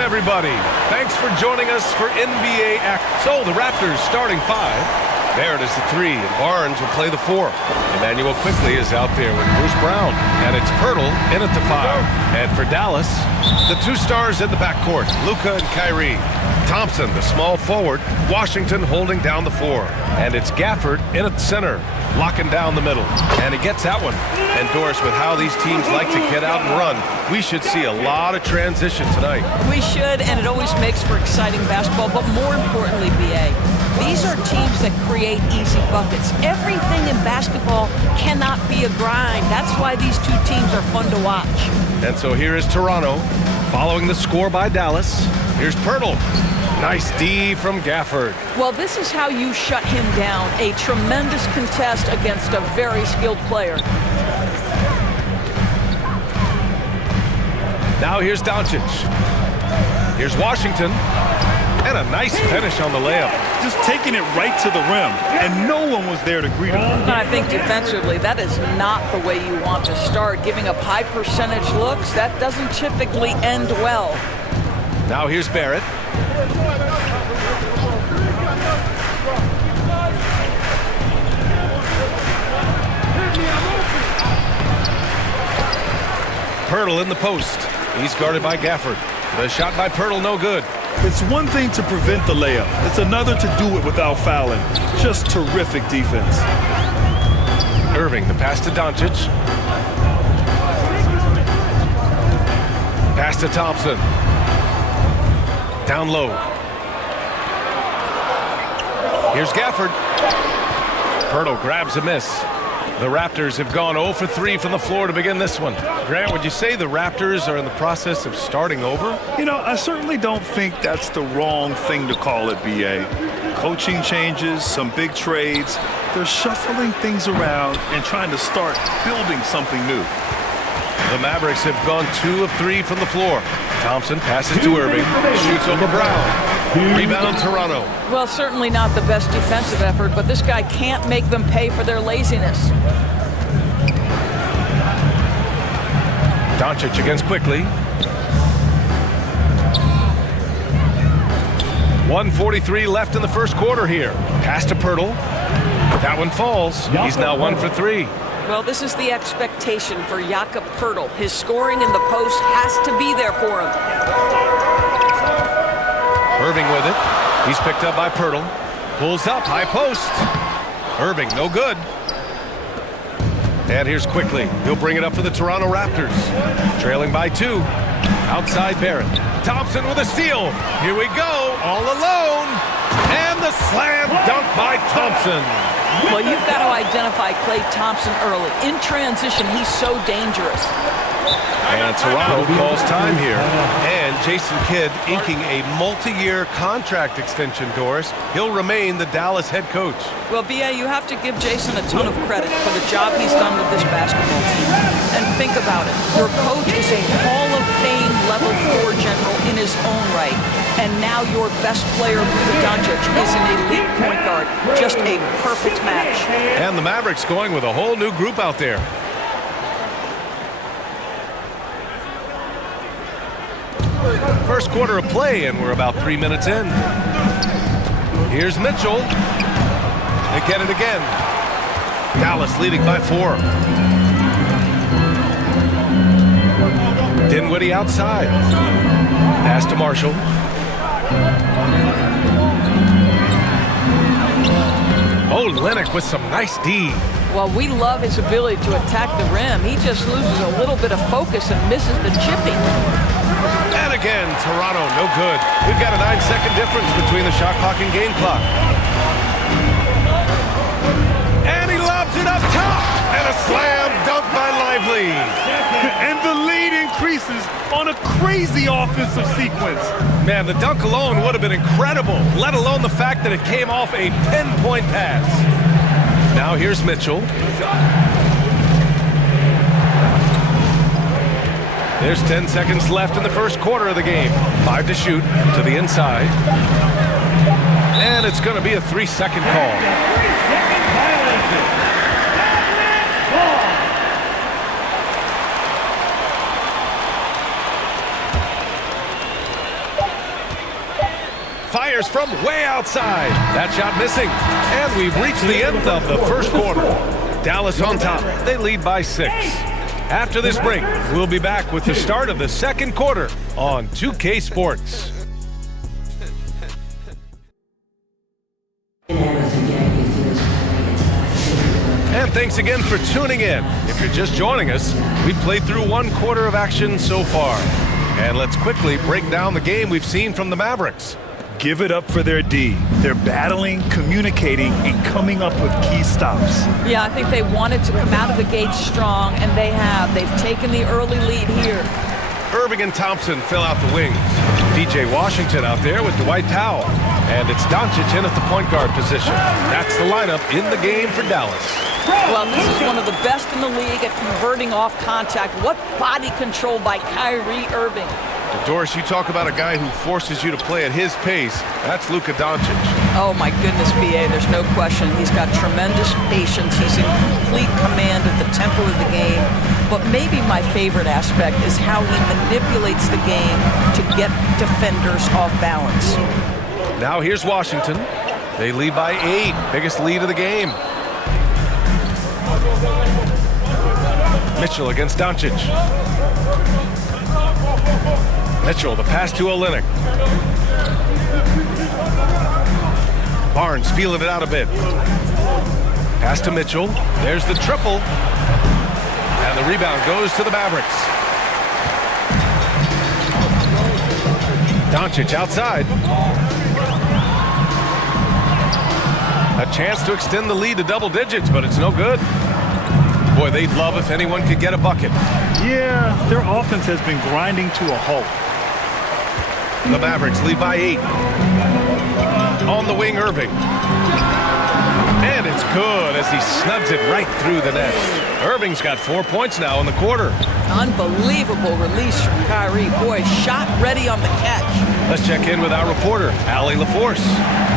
everybody. Thanks for joining us for NBA Action. So the Raptors starting five. Barrett is the 3, and Barnes will play the 4. Emmanuel quickly is out there with Bruce Brown, and it's Pirtle in at the 5. And for Dallas, the 2 stars in the backcourt, Luka and Kyrie. Thompson, the small forward, Washington holding down the 4. And it's Gafford in at the center, locking down the middle. And he gets that one. And Doris, with how these teams like to get out and run, we should see a lot of transition tonight. We should, and it always makes for exciting basketball, but more importantly, B.A., these are teams that create easy buckets. Everything in basketball cannot be a grind. That's why these two teams are fun to watch. And so here is Toronto, following the score by Dallas. Here's Pirtle. Nice D from Gafford. Well, this is how you shut him down. A tremendous contest against a very skilled player. Now here's Doncic. Here's Washington. And a nice finish on the layup. Just taking it right to the rim, and no one was there to greet him. And I think defensively, that is not the way you want to start. Giving up high percentage looks, that doesn't typically end well. Now here's Barrett. Pirtle in the post. He's guarded by Gafford. The shot by Pirtle, no good. It's one thing to prevent the layup. It's another to do it without fouling. Just terrific defense. Irving, the pass to Doncic. Pass to Thompson. Down low. Here's Gafford. Pirtle grabs a miss. The Raptors have gone 0 for 3 from the floor to begin this one. Grant, would you say the Raptors are in the process of starting over? You know, I certainly don't think that's the wrong thing to call it, B.A. Coaching changes, some big trades. They're shuffling things around and trying to start building something new. The Mavericks have gone 2 of 3 from the floor. Thompson passes to Irving, shoots over Brown. Rebound Toronto. Well, certainly not the best defensive effort, but this guy can't make them pay for their laziness. Doncic against quickly. 1:43 left in the first quarter here. Pass to Pirtle. That one falls. He's now 1 for 3. Well, this is the expectation for Jakob Pirtle. His scoring in the post has to be there for him. Irving with it. He's picked up by Pirtle. Pulls up, high post. Irving, no good. And here's quickly. He'll bring it up for the Toronto Raptors. Trailing by 2. Outside Barrett. Thompson with a steal. Here we go, all alone. And the slam dunk by Thompson. Well, you've got to identify Klay Thompson early. In transition, he's so dangerous. And Toronto calls time here. And Jason Kidd inking a multi-year contract extension, Doris. He'll remain the Dallas head coach. Well, B.A., you have to give Jason a ton of credit for the job he's done with this basketball team. And think about it. Your coach is a Hall of Fame level 4 general in his own right. And now your best player, Luka Doncic, is an elite point guard. Just a perfect match. And the Mavericks going with a whole new group out there. First quarter of play, and we're about 3 minutes in. Here's Mitchell. They get it again. Dallas leading by 4. Dinwiddie outside. Pass to Marshall. Oh, Lennox with some nice D. Well, we love his ability to attack the rim. He just loses a little bit of focus and misses the chipping. And again, Toronto, no good. We've got a 9-second difference between the shot clock and game clock. And he lobs it up top. And a slam dunk by Lively. And the lead increases on a crazy offensive sequence. Man, the dunk alone would have been incredible, let alone the fact that it came off a pinpoint pass. Now here's Mitchell. There's 10 seconds left in the first quarter of the game. 5 to shoot to the inside. And it's going to be a 3-second call. fires from way outside. That shot missing. And we've reached the end of the first quarter. Dallas on top. They lead by 6. After this break, we'll be back with the start of the second quarter on 2K Sports. And thanks again for tuning in. If you're just joining us, we played through one quarter of action so far. And let's quickly break down the game we've seen from the Mavericks. Give it up for their D. They're battling, communicating, and coming up with key stops. Yeah, I think they wanted to come out of the gate strong, and they have. They've taken the early lead here. Irving and Thompson fill out the wings. DJ Washington out there with Dwight Powell. And it's Doncic in at the point guard position. That's the lineup in the game for Dallas. Well, this is one of the best in the league at converting off contact. What body control by Kyrie Irving. Doris, you talk about a guy who forces you to play at his pace. That's Luka Doncic. Oh, my goodness, B.A., there's no question. He's got tremendous patience. He's in complete command of the tempo of the game. But maybe my favorite aspect is how he manipulates the game to get defenders off balance. Now here's Washington. They lead by 8. Biggest lead of the game. Mitchell against Doncic. Mitchell, the pass to Olynyk. Barnes feeling it out a bit. Pass to Mitchell. There's the triple. And the rebound goes to the Mavericks. Doncic outside. A chance to extend the lead to double digits, but it's no good. Boy, they'd love if anyone could get a bucket. Yeah, their offense has been grinding to a halt. The Mavericks lead by 8. On the wing, Irving. And it's good as he snugs it right through the net. Irving's got 4 points now in the quarter. Unbelievable release from Kyrie. Boy, shot ready on the catch. Let's check in with our reporter, Allie LaForce.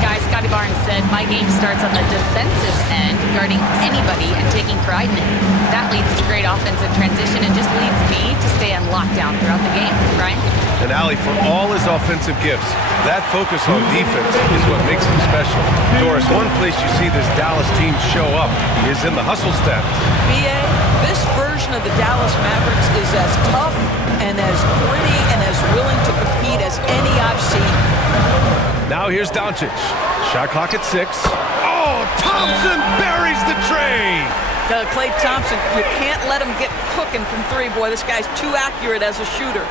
Guys, Scotty Barnes said, my game starts on the defensive end, guarding anybody and taking pride in it. That leads to great offensive transition and just leads me to stay on lockdown throughout the game. Brian? And Allie, for all his offensive gifts, that focus on defense is what makes him special. Doris, one place you see this Dallas team show up is in the hustle stats. B.A., this version of the Dallas Mavericks is as tough and as gritty and as willing to compete as any I've seen. Now here's Doncic. Shot clock at 6. Oh, Thompson buries the tray. Klay Thompson, you can't let him get cooking from 3. Boy, this guy's too accurate as a shooter.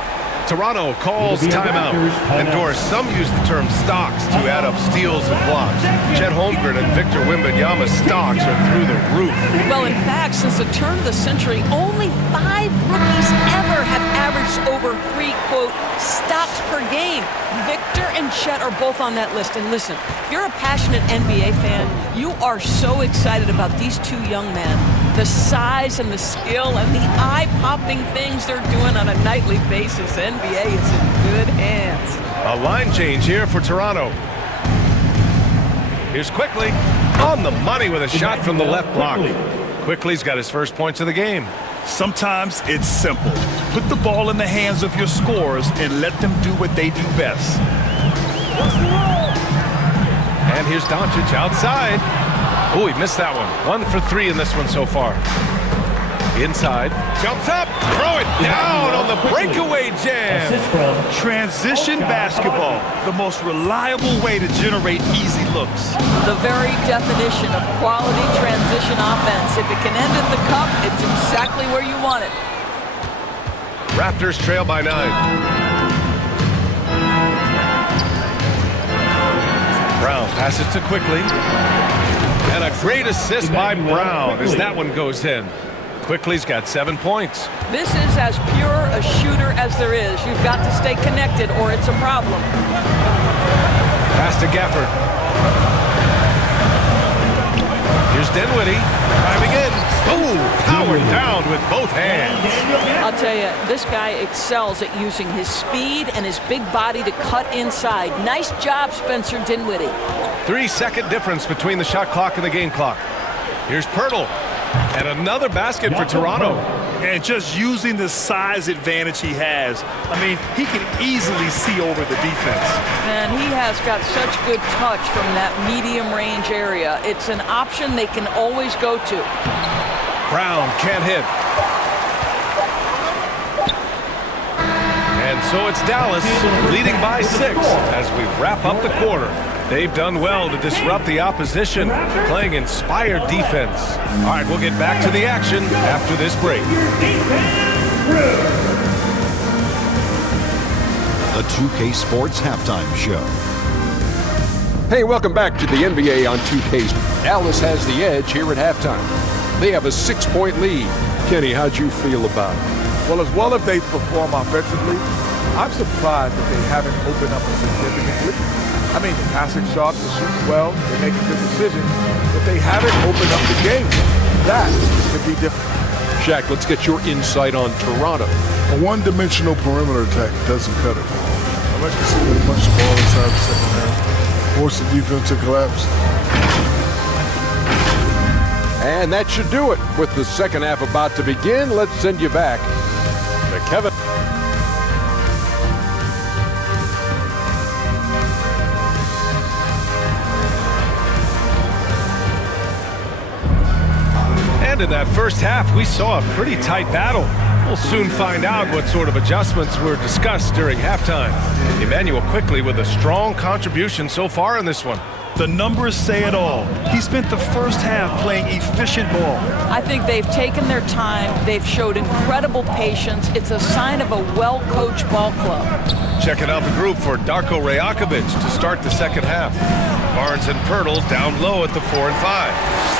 Toronto calls timeout. And Doris, some use the term stocks to add up steals and blocks. Chet Holmgren and Victor Wembanyama's stocks are through the roof. Well, in fact, since the turn of the century, only 5 rookies ever have averaged over 3, quote, stocks per game. Victor and Chet are both on that list. And listen, if you're a passionate NBA fan, you are so excited about these 2 young men. The size and the skill and the eye-popping things they're doing on a nightly basis. NBA is in good hands. A line change here for Toronto. Here's Quickly on the money with a shot from the left block. Quickly's got his first points of the game. Sometimes it's simple. Put the ball in the hands of your scorers and let them do what they do best. And here's Doncic outside. Oh, he missed that one. 1 for 3 in this one so far. Inside, jumps up, throw it down on the breakaway jam. Transition basketball, the most reliable way to generate easy looks. The very definition of quality transition offense. If it can end at the cup, it's exactly where you want it. Raptors trail by 9. Brown passes to Quickly. And a great assist by Brown as that one goes in. Quickly's got 7 points. This is as pure a shooter as there is. You've got to stay connected or it's a problem. Pass to Gafford. Here's Dinwiddie. Driving in. Oh, powered down with both hands. I'll tell you, this guy excels at using his speed and his big body to cut inside. Nice job, Spencer Dinwiddie. 3-second difference between the shot clock and the game clock. Here's Pirtle. And another basket for Toronto. And just using the size advantage he has, I mean, he can easily see over the defense. And he has got such good touch from that medium range area. It's an option they can always go to. Brown can't hit. And so it's Dallas leading by 6 as we wrap up the quarter. They've done well to disrupt the opposition, playing inspired defense. All right, we'll get back to the action after this break. The 2K Sports Halftime Show. Hey, welcome back to the NBA on 2K. Dallas has the edge here at halftime. They have a 6-point lead. Kenny, how'd you feel about it? Well as they perform offensively, I'm surprised that they haven't opened up a significant lead. I mean, the passing sharp, they shoot well, they make a good decision, but they haven't opened up the game. That could be different. Shaq, let's get your insight on Toronto. A one-dimensional perimeter attack doesn't cut it for them. I like to see them punch the ball inside the second half, force the defense to collapse. And that should do it. With the second half about to begin, let's send you back to Kevin. And in that first half, we saw a pretty tight battle. We'll soon find out what sort of adjustments were discussed during halftime. Emmanuel quickly with a strong contribution so far in this one. The numbers say it all. He spent the first half playing efficient ball. I think they've taken their time. They've showed incredible patience. It's a sign of a well-coached ball club. Checking out the group for Darko Rajakovic to start the second half. Barnes and Pirtle down low at the 4 and 5.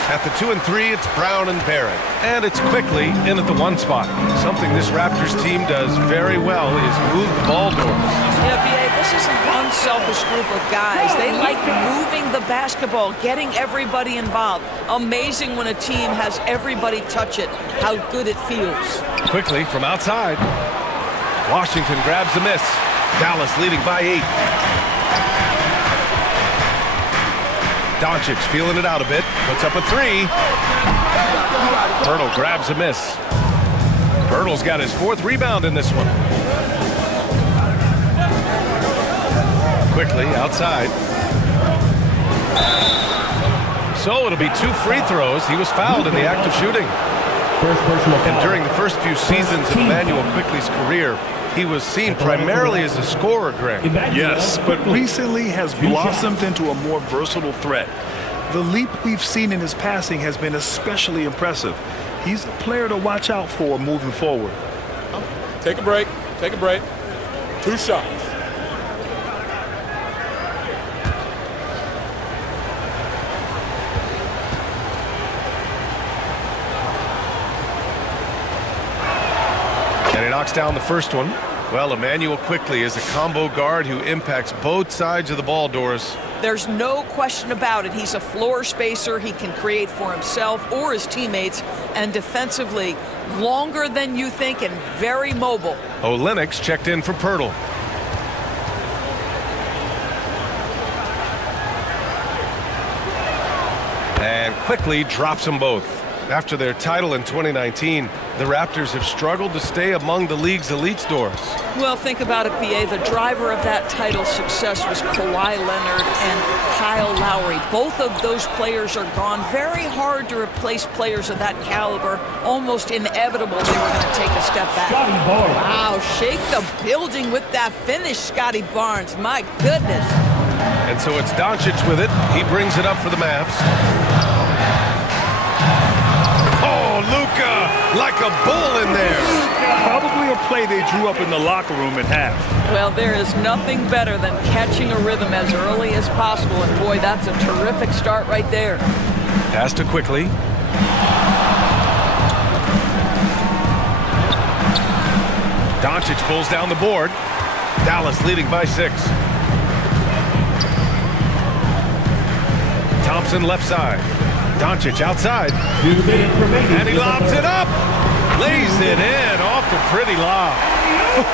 At the 2 and 3, it's Brown and Barrett. And it's quickly in at the 1 spot. Something this Raptors team does very well is move the ball doors. Yeah, B.A., this is an unselfish group of guys. They like moving the basketball, getting everybody involved. Amazing when a team has everybody touch it, how good it feels. Quickly from outside. Washington grabs the miss. Dallas leading by 8. Doncic feeling it out a bit. Puts up a 3. Pirtle grabs a miss. Pirtle's got his 4th rebound in this one. Quickly outside. So it'll be 2 free throws. He was fouled in the act of shooting. And during the first few seasons of Emmanuel Quickley's career, he was seen primarily as a scorer, Greg. Yes, but recently has blossomed into a more versatile threat. The leap we've seen in his passing has been especially impressive. He's a player to watch out for moving forward. Take a break. Take a break. 2 shots. And he knocks down the first one. Well, Emmanuel Quickley is a combo guard who impacts both sides of the ball, Doris. There's no question about it. He's a floor spacer. He can create for himself or his teammates. And defensively, longer than you think and very mobile. Olenek checked in for Pirtle. And Quickley drops them both. After their title in 2019, the Raptors have struggled to stay among the league's elite, Doris. Well, think about it, B.A. The driver of that title success was Kawhi Leonard and Kyle Lowry. Both of those players are gone. Very hard to replace players of that caliber. Almost inevitable they were going to take a step back. Wow, shake the building with that finish, Scotty Barnes. My goodness. And so it's Doncic with it. He brings it up for the Mavs. Luka, like a bull in there. Probably a play they drew up in the locker room at half. Well, there is nothing better than catching a rhythm as early as possible. And boy, that's a terrific start right there. Pass to Quickley. Doncic pulls down the board. Dallas leading by 6. Thompson left side. Doncic outside. And he lobs it up. Lays it in off the pretty lob.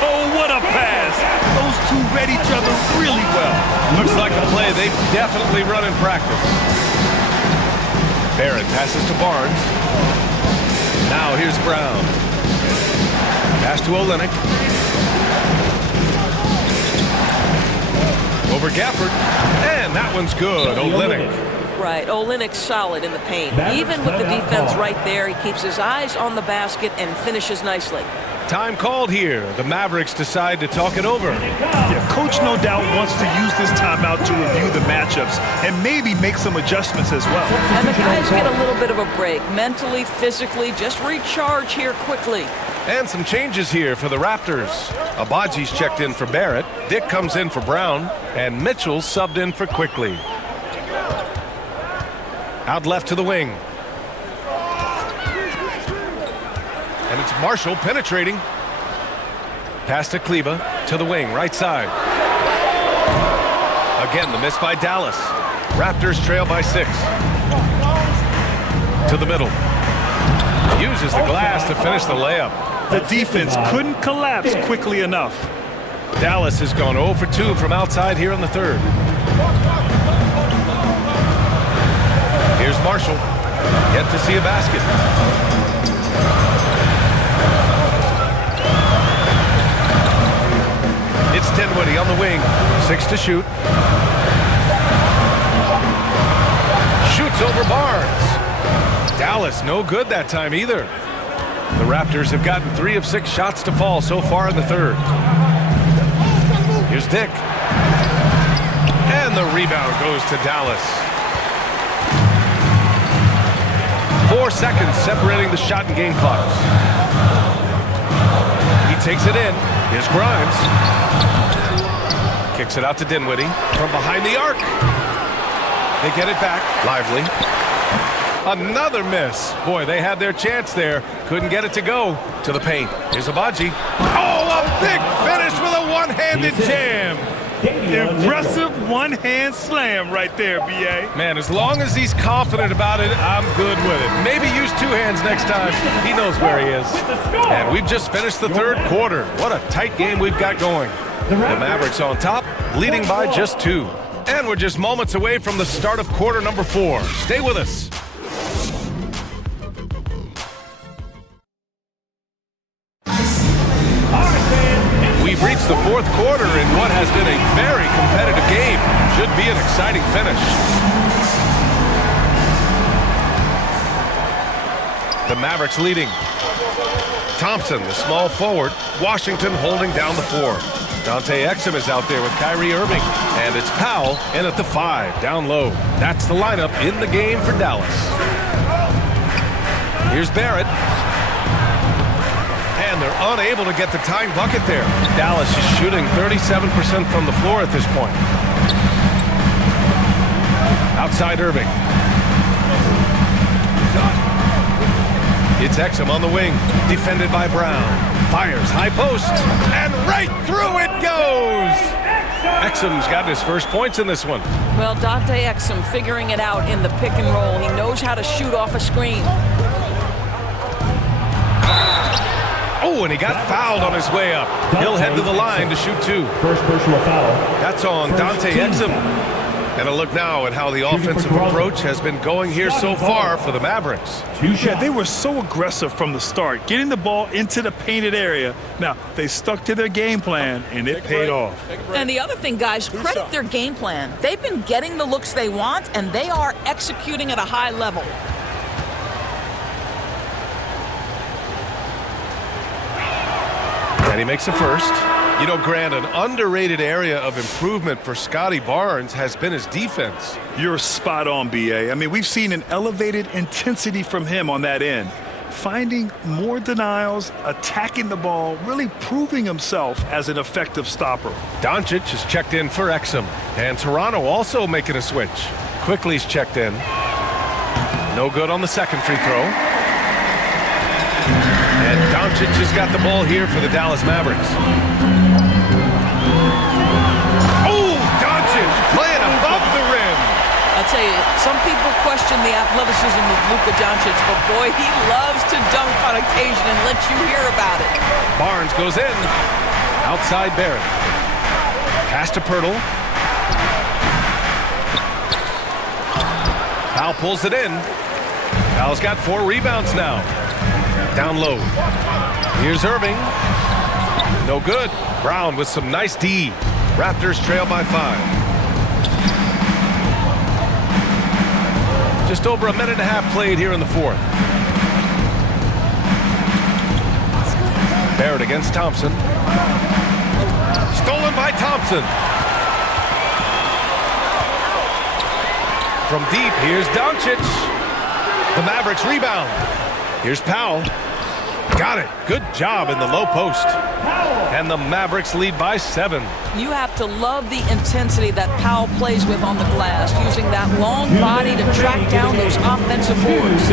Oh, what a pass. Those two read each other really well. Looks like a play they've definitely run in practice. Barrett passes to Barnes. Now here's Brown. Pass to Olynyk. Over Gafford. And that one's good. Olynyk. Right, Olynyk's solid in the paint. Even with the defense right there, he keeps his eyes on the basket and finishes nicely. Time called here. The Mavericks decide to talk it over. Yeah, coach no doubt wants to use this timeout to review the matchups and maybe make some adjustments as well. And the guys get a little bit of a break. Mentally, physically, just recharge here quickly. And some changes here for the Raptors. Abaji's checked in for Barrett. Dick comes in for Brown. And Mitchell's subbed in for Quickly. Out left to the wing. And it's Marshall penetrating. Pass to Kleba to the wing, right side. Again, the miss by Dallas. Raptors trail by 6. To the middle. Uses the glass to finish the layup. The defense couldn't collapse quickly enough. Dallas has gone 0 for 2 from outside here in the third. Here's Marshall. Yet to see a basket. It's Dinwiddie on the wing. 6 to shoot. Shoots over Barnes. Dallas no good that time either. The Raptors have gotten 3 of 6 shots to fall so far in the third. Here's Dick. And the rebound goes to Dallas. 4 seconds separating the shot and game clocks. He takes it in. Here's Grimes. Kicks it out to Dinwiddie from behind the arc. They get it back. Lively. Another miss. Boy, they had their chance there. Couldn't get it to go to the paint. Here's Abaji. Oh, a big finish with a one-handed jam. Impressive one-hand slam right there, B.A. Man, as long as he's confident about it, I'm good with it. Maybe use 2 hands next time. He knows where he is. And we've just finished the third quarter. What a tight game we've got going. The Mavericks on top, leading by just 2. And we're just moments away from the start of quarter number 4. Stay with us. We've reached the fourth quarter in what has been a very competitive game. Should be an exciting finish. The Mavericks leading. Thompson, the small forward. Washington holding down the 4. Dante Exum is out there with Kyrie Irving. And it's Powell in at the 5, down low. That's the lineup in the game for Dallas. Here's Barrett. And they're unable to get the tying bucket there. Dallas is shooting 37% from the floor at this point. Outside Irving. It's Exum on the wing, defended by Brown. Fires high post, and right through it goes! Exum's got his first points in this one. Well, Dante Exum figuring it out in the pick and roll. He knows how to shoot off a screen. Oh, and he got fouled on his way up. He'll head to the line to shoot 2. First personal foul. That's on Dante Exum. And a look now at how the offensive approach has been going here so far for the Mavericks. Yeah, they were so aggressive from the start, getting the ball into the painted area. Now, they stuck to their game plan, and it paid off. And the other thing, guys, credit their game plan. They've been getting the looks they want, and they are executing at a high level. And he makes the first. You know, Grant, an underrated area of improvement for Scotty Barnes has been his defense. You're spot on, B.A. I mean, we've seen an elevated intensity from him on that end. Finding more denials, attacking the ball, really proving himself as an effective stopper. Doncic is checked in for Exum. And Toronto also making a switch. Quickly's checked in. No good on the second free throw. And Doncic has got the ball here for the Dallas Mavericks. Oh, Doncic playing above the rim. I'll tell you, some people question the athleticism of Luka Doncic, but boy, he loves to dunk on occasion and let you hear about it. Barnes goes in. Outside Barrett. Pass to Pirtle. Powell pulls it in. Powell's got 4 rebounds now. Down low. Here's Irving. No good. Brown with some nice D. Raptors trail by 5. Just over a minute and a half played here in the fourth. Barrett against Thompson. Stolen by Thompson. From deep, here's Doncic. The Mavericks rebound. Here's Powell. Got it. Good job in the low post. And the Mavericks lead by 7. You have to love the intensity that Powell plays with on the glass, using that long body to track down those offensive boards.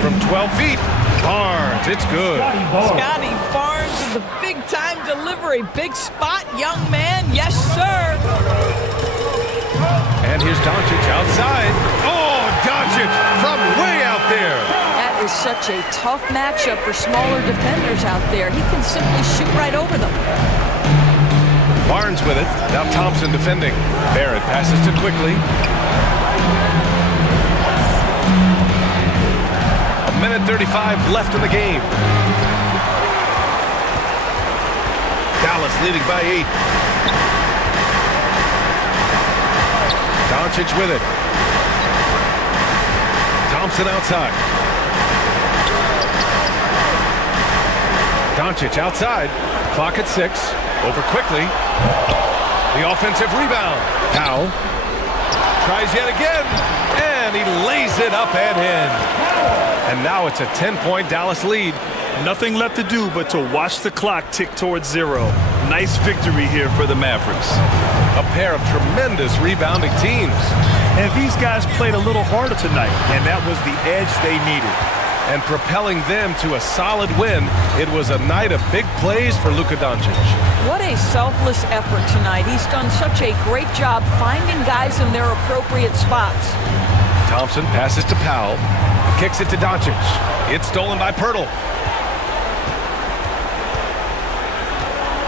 From 12 feet, Barnes, it's good. Scotty Barnes is a big-time delivery. Big spot, young man. Yes, sir. And here's Doncic outside. Oh, Doncic from way out there. That is such a tough matchup for smaller defenders out there. He can simply shoot right over them. Barnes with it. Now Thompson defending. Barrett passes to Quickly. A minute 35 left in the game. Dallas leading by 8. Doncic with it. Thompson outside. Doncic outside. Clock at 6. Over Quickly. The offensive rebound. Powell tries yet again. And he lays it up and in. And now it's a 10-point Dallas lead. Nothing left to do but to watch the clock tick towards 0. Nice victory here for the Mavericks. A pair of tremendous rebounding teams. And these guys played a little harder tonight, and that was the edge they needed. And propelling them to a solid win, it was a night of big plays for Luka Doncic. What a selfless effort tonight. He's done such a great job finding guys in their appropriate spots. Thompson passes to Powell. Kicks it to Doncic. It's stolen by Pirtle.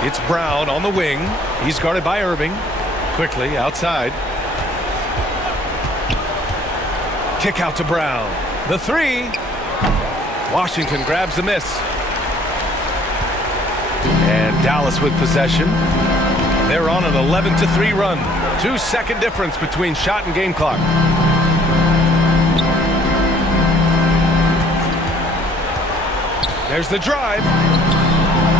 It's Brown on the wing. He's guarded by Irving. Quickly outside. Kick out to Brown. The 3. Washington grabs the miss. And Dallas with possession. They're on an 11-3 run. 2-second difference between shot and game clock. There's the drive.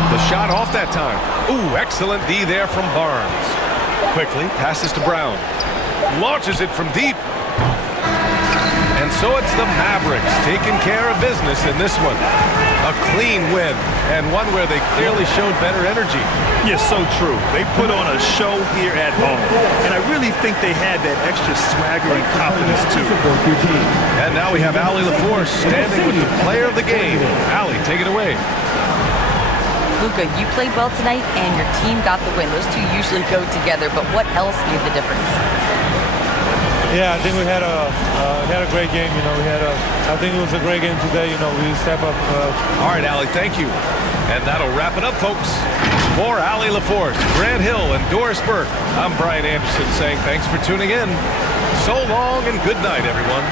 The shot off that time. Ooh, excellent D there from Barnes. Quickly passes to Brown. Launches it from deep. And so it's the Mavericks taking care of business in this one. A clean win, and one where they clearly showed better energy. Yeah, so true. They put on a show here at home, and I really think they had that extra swagger and confidence, too. And now we have Allie LaForce standing with the player of the game. Allie, take it away. Luka, you played well tonight, and your team got the win. Those two usually go together, but what else made the difference? Yeah, I think we had a great game. I think it was a great game today. We step up. All right, Allie, thank you. And that'll wrap it up, folks. For Allie LaForce, Grant Hill, and Doris Burke, I'm Brian Anderson saying thanks for tuning in. So long and good night, everyone.